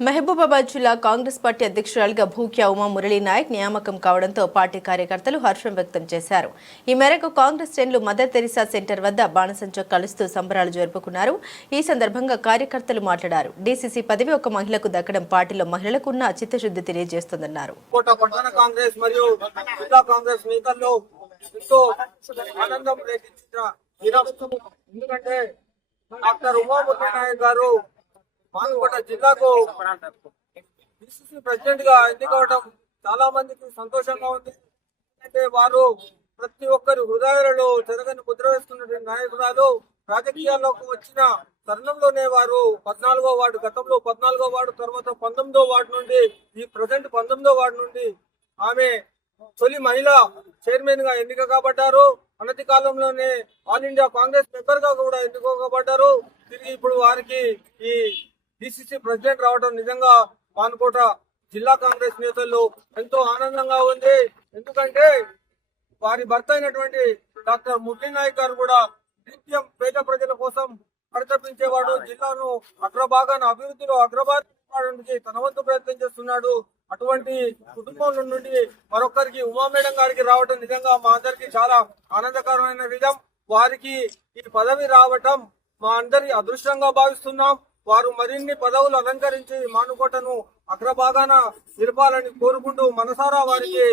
మహబూబాబాద్ జిల్లా కాంగ్రెస్ పార్టీ అధ్యక్షురాలిగా భూక్యా ఉమా మురళీ నాయక్ నియామకం కావడంతో పార్టీ కార్యకర్తలు హర్షం వ్యక్తం చేశారు. ఈ మేరకు కాంగ్రెస్ శ్రేణులు మదర్ తెరిసా సెంటర్ వద్ద బాణసంచ కలుస్తూ సంబరాలు జరుపుకున్నారు. ఈ సందర్భంగా కార్యకర్తలు మాట్లాడారు. డీసీసీ పదవి ఒక మహిళకు దక్కడం పార్టీలో మహిళలకు ఉన్న చిత్తశుద్ధి తెలియజేస్తుందన్నారు. ఆనందం ఎందుకంటే డాక్టర్ ఉమాముఖి నాయక్ గారు మానుకోట జిల్లాకు పిసిసి ప్రెసిడెంట్గా ఎన్నికవడం చాలా మందికి సంతోషంగా ఉంది. అంటే వారు ప్రతి ఒక్కరి హృదయాలలో చెరగని ముద్ర వేస్తున్నటువంటి నాయకురాలు రాజకీయాల్లోకి వచ్చిన తరుణంలోనే వారు పద్నాలుగో వార్డు గతంలో పద్నాలుగో వార్డు తర్వాత పంతొమ్మిదో వార్డు నుండి ఈ ప్రజెంట్ పంతొమ్మిదో వార్డు నుండి ఆమె తొలి మహిళ చైర్మన్గా ఎన్నిక కాబడ్డారు అనతి కాలంలోనే ఆల్ ఇండియా కాంగ్రెస్ మెంబర్గా కూడా ఎన్నుకోబడ్డారు తిరిగి ఇప్పుడు వారికి ఈ డిసిసి ప్రెసిడెంట్ రావడం నిజంగా పాన్కోట జిల్లా కాంగ్రెస్ నేతల్లో ఎంతో ఆనందంగా ఉంది. ఎందుకంటే వారి భర్త అయినటువంటి డాక్టర్ మురళీ నాయక్ గారు కూడా నిత్యం పేద ప్రజల కోసం పరితపించేవాడు జిల్లాను అగ్రభాగాన్ని అభివృద్ధిలో అగ్రభాగానికి తన వంతు ప్రయత్నం చేస్తున్నాడు. అటువంటి కుటుంబం నుండి మరొకరికి ఉమా మేడం గారికి రావటం నిజంగా మా అందరికి చాలా ఆనందకరమైన విధం. వారికి ఈ పదవి రావటం మా అందరి అదృష్టంగా భావిస్తున్నాం. వారు మరిన్ని పదవులు అలంకరించి మానుకోటను అగ్రభాగాన నిలపాలని కోరుకుంటూ మనసారా వారికి